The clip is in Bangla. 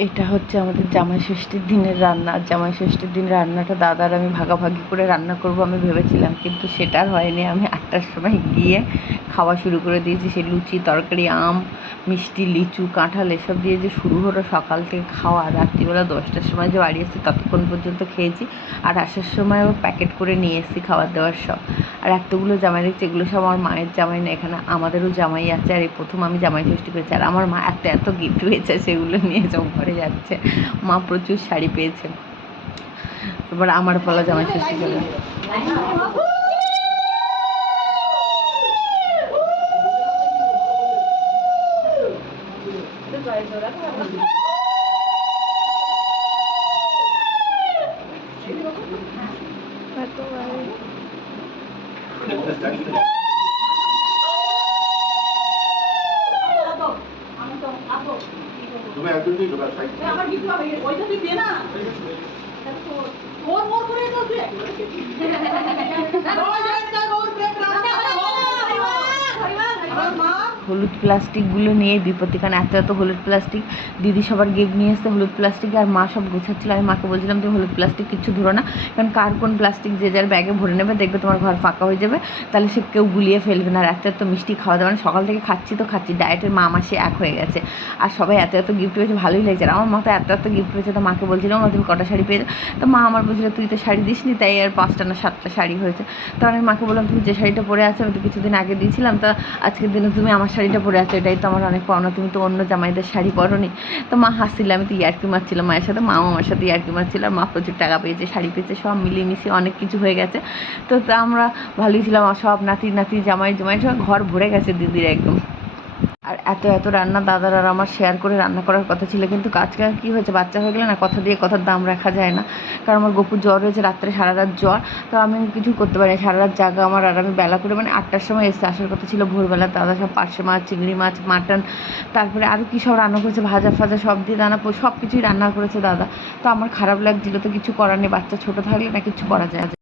এটা হচ্ছে আমাদের জামাই ষষ্ঠীর দিনের রান্না। জামাই ষষ্ঠীর দিন রান্নাটা দাদা আর আমি ভাগাভাগি করে রান্না করব আমি ভেবেছিলাম, কিন্তু সেটা আর হয়নি। আমি 8টার সময় গিয়ে খাওয়া শুরু করে দিয়েছি। সে লুচি, তরকারি, আম, মিষ্টি, লিচু, কাঁঠাল এসব দিয়ে যে শুরু হলো সকাল থেকে খাওয়া। রাত্রিবেলা 10টার সময় যে বাড়ি এসেছি ততক্ষণ পর্যন্ত খেয়েছি। আর আসার সময় আবার প্যাকেট করে নিয়ে এসেছি খাবার দাবার সব। আর এতগুলো জামাই দেখছি, এগুলো সব আমার মায়ের জামাই না, এখানে আমাদেরও জামাই আছে। আর এই প্রথম আমি জামাই ষষ্ঠী করেছি। আর আমার মা এত এত গিফট পেয়েছে, সেগুলো নিয়ে সব ঘরে যাচ্ছে। মা প্রচুর শাড়ি পেয়েছে। এবার আমার পালা জামাই ষষ্ঠী করে। তুমি একজনই ঢোকা চাই আমার কিছু হবে ওইটা তুই দে না ওর মোর করে দাও তুই হলুদ প্লাস্টিকগুলো নিয়ে বিপত্তি, কারণ এত এত হলুদ প্লাস্টিক। দিদি সবার গিফট নিয়ে এসছে হলুদ প্লাস্টিক, আর মা সব গোছাচ্ছিল। আমি মাকে বলছিলাম তুমি হলুদ প্লাস্টিক কিচ্ছু ধরো না, কারণ কার কোন প্লাস্টিক যে যার ব্যাগে ভরে নেবে, দেখবে তোমার ঘর ফাঁকা হয়ে যাবে, তাহলে সে কেউ গুলিয়ে ফেলবে না। আর এত এত মিষ্টি খাওয়া দাওয়া, সকাল থেকে খাচ্ছি তো খাচ্ছি, ডায়েটের মা মাসে এক হয়ে গেছে। আর সবাই এত এত গিফট পেয়েছে, ভালোই লাগছে। আর আমার মা তো এত এত গিফট পেয়েছে, তো মাকে বলছিলাম তুমি কটা শাড়ি পেয়েছো? তো মা আমার বলছিল তুই তো শাড়ি দিসনি, তাই আর 5টা না 7টা শাড়ি হয়েছে। তখন আমি মাকে বললাম তুমি যে শাড়িটা পরে আছো আমি তো কিছুদিন আগে দিয়েছিলাম, তা আজকের দিনে তুমি আমার শাড়িটা পরে আছো, এটাই তো আমার অনেক পাওনা, তুমি তো অন্য জামাইদের শাড়ি পরোনি। তো মা হাসছিল, আমি তো ইয়ার্কি মারছিলাম মায়ের সাথে, মাও আমার সাথে ইয়ার্কি মারছিল। আর মা প্রচুর টাকা পেয়েছে, শাড়ি পেয়েছে, সব মিলিয়ে মিশিয়ে অনেক কিছু হয়ে গেছে। তো তা আমরা ভালোই ছিলাম, সব নাতি নাতি জামাই জামাই সব ঘর ভরে গেছে দিদির একদম। আর এত এত রান্না দাদার আর আমার শেয়ার করে রান্না করার কথা ছিল, কিন্তু আজকে কী হয়েছে, বাচ্চা হয়ে গেলে না, কথা দিয়ে কথার দাম রাখা যায় না। কারণ আমার গপুর জ্বর হয়েছে, রাত্রে সারা রাত জ্বর, তো আমি কিছু করতে পারিনি, সারা রাত জাগা আমার। আর আমি বেলা করে, মানে 8টার সময় এসে আসার কথা ছিল ভোরবেলা। দাদা সব পার্শে মাছ, চিংড়ি মাছ, মাটন, তারপরে আরও কী সব রান্না করেছে, ভাজা ফাজা সব দিয়ে রান্না, সব কিছুই রান্না করেছে দাদা। তো আমার খারাপ লাগছিলো, তো কিছু করার নেই, বাচ্চা ছোটো থাকলে না কিছু করা যায়।